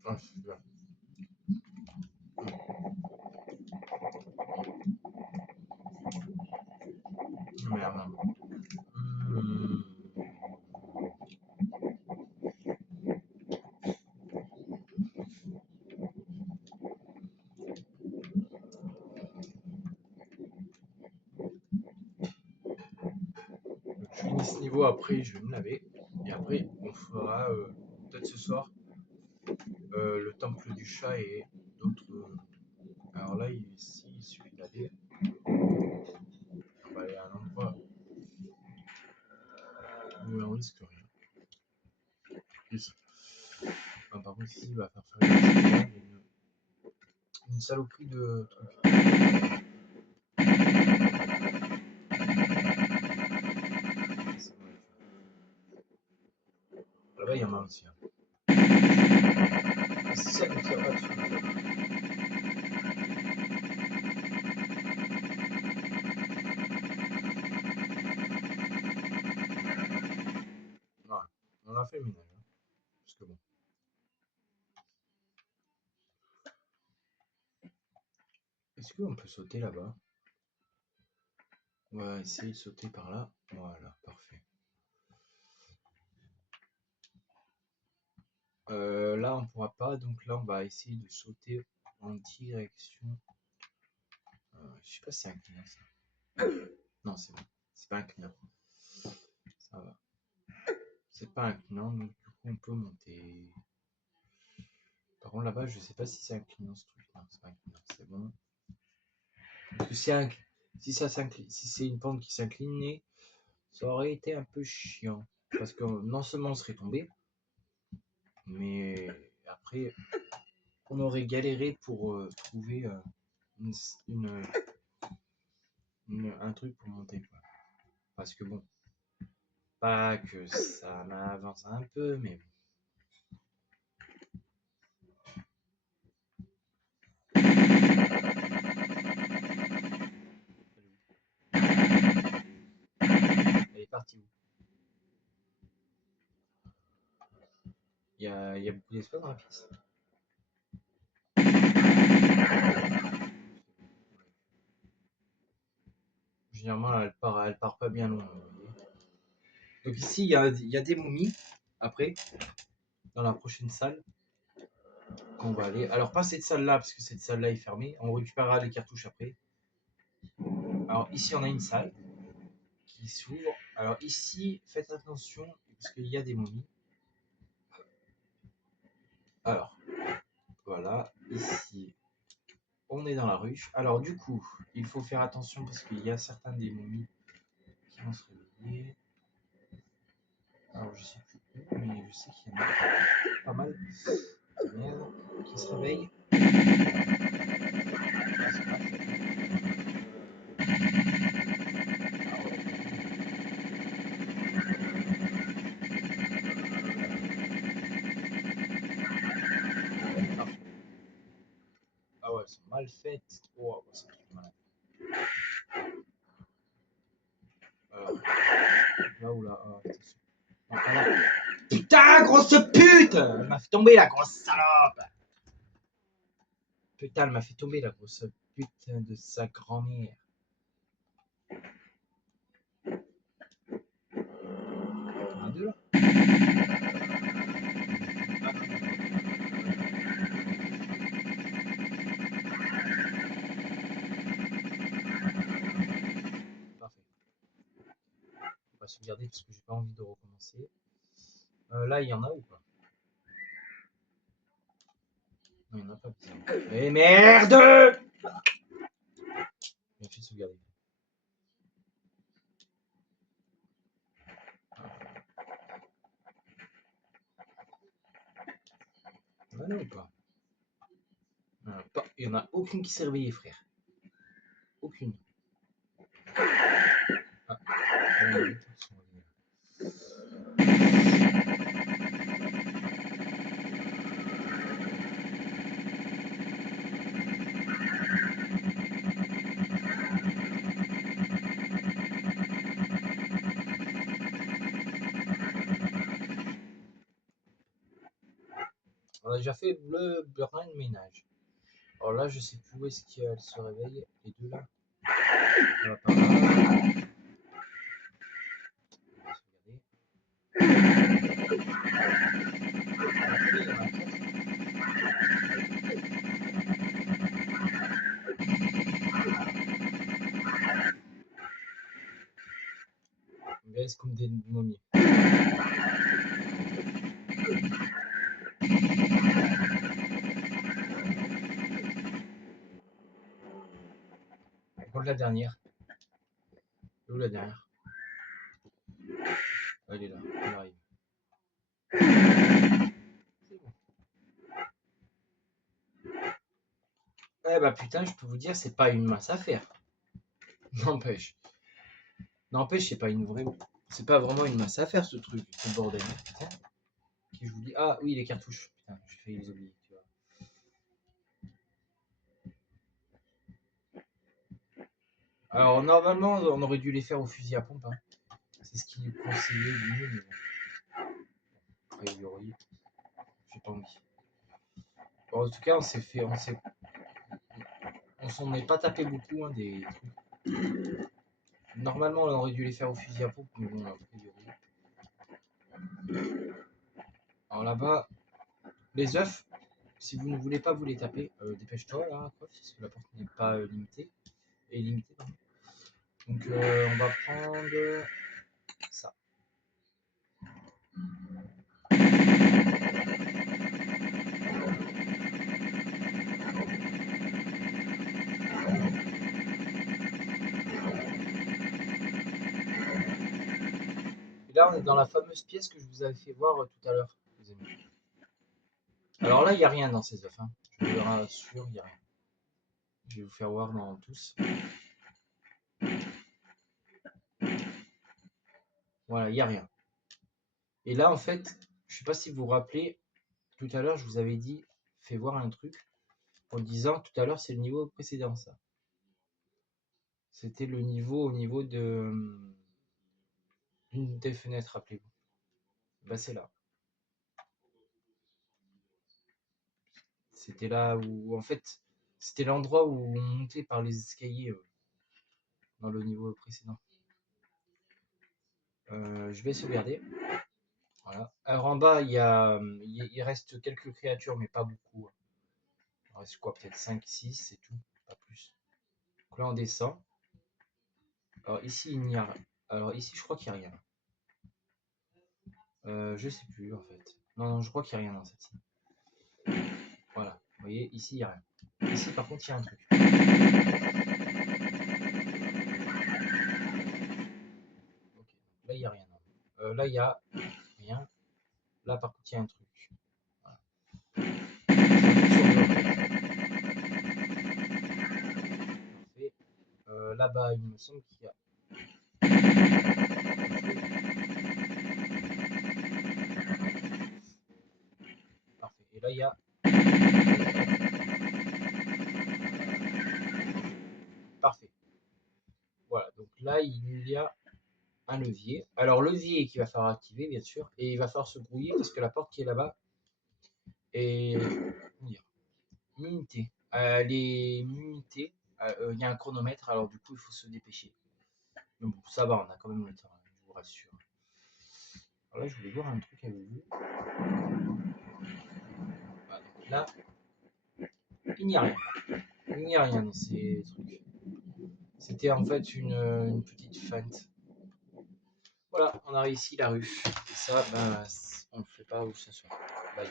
Ah, c'est bien. Merde. Mmh. Je finis ce niveau, après je vais me laver. Et après, on fera peut-être ce soir le temple du chat et d'autres. Alors là, ici, il suffit d'aller. On va aller à un endroit où on risque rien. Ici. Ah, par contre, ici, il va faire une saloperie de trucs. Là-bas, il y en a un aussi. Hein. Si ça ne tire pas dessus. Voilà. On a fait le ménage. Hein. Parce que bon. Est-ce qu'on peut sauter là-bas? On va essayer de sauter par là. Voilà, parfait. Là, on ne pourra pas. Donc là, on va essayer de sauter en direction. Je sais pas si c'est inclinant ça. Non, c'est bon. C'est pas inclinant. Ça va. C'est pas inclinant, donc du coup, on peut monter. Par contre, là-bas, je sais pas si c'est inclinant ce truc. Non, c'est pas inclinant. C'est bon. Parce que si c'est une pente qui s'inclinait, ça aurait été un peu chiant. Parce que non seulement on serait tombé, mais après, on aurait galéré pour trouver un truc pour monter. Quoi. Parce que bon, pas que ça m'avance un peu, mais bon. Elle est partie où? Il y a beaucoup d'espace dans la pièce. Généralement, elle part pas bien loin. Donc ici, il y a des momies, après, dans la prochaine salle, qu'on va aller. Alors pas cette salle-là, parce que cette salle-là est fermée. On récupérera les cartouches après. Alors ici, on a une salle qui s'ouvre. Alors ici, faites attention, parce qu'il y a des momies. Alors, voilà, ici, on est dans la ruche. Alors du coup, il faut faire attention parce qu'il y a certains des momies qui vont se réveiller. Alors je sais plus où, mais je sais qu'il y en a pas mal qui se réveillent. Ah, c'est pas fait. Ah ouais, elles sont mal faites. Oh, c'est un truc de malade. Alors, là ou là, ah, attention. Non, ah, là. Putain, grosse pute! Elle m'a fait tomber la grosse salope! Putain, elle m'a fait tomber la grosse putain de sa grand-mère. Un, deux là? Parfait. On va sauvegarder parce que j'ai pas envie de recommencer. Là, il y en a ou pas? Non, il n'y en a pas. Mais merde! Bien fait de sauvegarder. Il y en a ou pas? Il n'y en a aucune qui s'est réveillée, frère. Aucune. Ah, bon, on a déjà fait le burin de ménage. Alors là, je sais plus où est-ce qu'elle se réveille. Les deux là. On va par là. On va on reste comme des momies. On compte la dernière. Où la dernière? Elle est là, elle arrive. C'est bon. Eh bah putain, je peux vous dire, c'est pas une mince affaire. N'empêche. N'empêche, c'est pas une vraie. C'est pas vraiment une mince affaire ce truc, ce bordel. Putain. Qui je vous dis. Ah oui, les cartouches. Putain, j'ai failli les oublier. Tu vois. Alors normalement, on aurait dû les faire au fusil à pompe. Hein. C'est ce qu'il conseillait lui, mais bon. A priori, j'ai pas envie. Bon, en tout cas, on s'est fait. On s'en est pas tapé beaucoup hein, des trucs. Normalement, on aurait dû les faire au fusil à pompe, mais bon, a priori. Alors là-bas, les œufs, si vous ne voulez pas vous les taper, dépêche-toi là, parce que la porte n'est pas limitée. Est limitée, pardon. Donc on va prendre ça. Et là, on est dans la fameuse pièce que je vous avais fait voir tout à l'heure, les amis. Alors là, il n'y a rien dans ces œufs. Hein. Je vous rassure, il n'y a rien. Je vais vous faire voir dans tous. Voilà, il n'y a rien. Et là, en fait, je ne sais pas si vous vous rappelez, tout à l'heure, je vous avais dit, fais voir un truc, en disant, tout à l'heure, c'est le niveau précédent, ça. C'était le niveau au niveau de une des fenêtres, rappelez-vous. Bah, c'est là. C'était là où, en fait, c'était l'endroit où on montait par les escaliers dans le niveau précédent. Je vais sauvegarder. Voilà. Alors en bas, il reste quelques créatures, mais pas beaucoup. Il reste quoi, peut-être 5, 6, c'est tout, pas plus. Donc là, on descend. Alors ici, il n'y a rien. Alors ici, je crois qu'il n'y a rien. Je sais plus en fait. Non, non, je crois qu'il n'y a rien dans cette scène. Voilà, vous voyez, ici il n'y a rien. Ici par contre il y a un truc. Ok, là il n'y a rien. Là il y a rien. Là par contre il y a un truc. Voilà. Parfait. Là-bas il me semble qu'il y a. Parfait. Et là il y a. Parfait. Voilà, donc là il y a un levier. Alors levier qu'il va falloir activer bien sûr, et il va falloir se grouiller parce que la porte qui est là-bas est limitée. Elle est limitée. Il y a un chronomètre, alors du coup il faut se dépêcher. Mais bon, ça va, on a quand même le temps, hein, je vous rassure. Alors là je voulais voir un truc avec vous. Voilà, donc là, il n'y a rien. Il n'y a rien dans ces trucs. C'était en fait une petite feinte. Voilà, on a réussi la rue. Et ça, ben, on ne le fait pas où ce soir. Bye.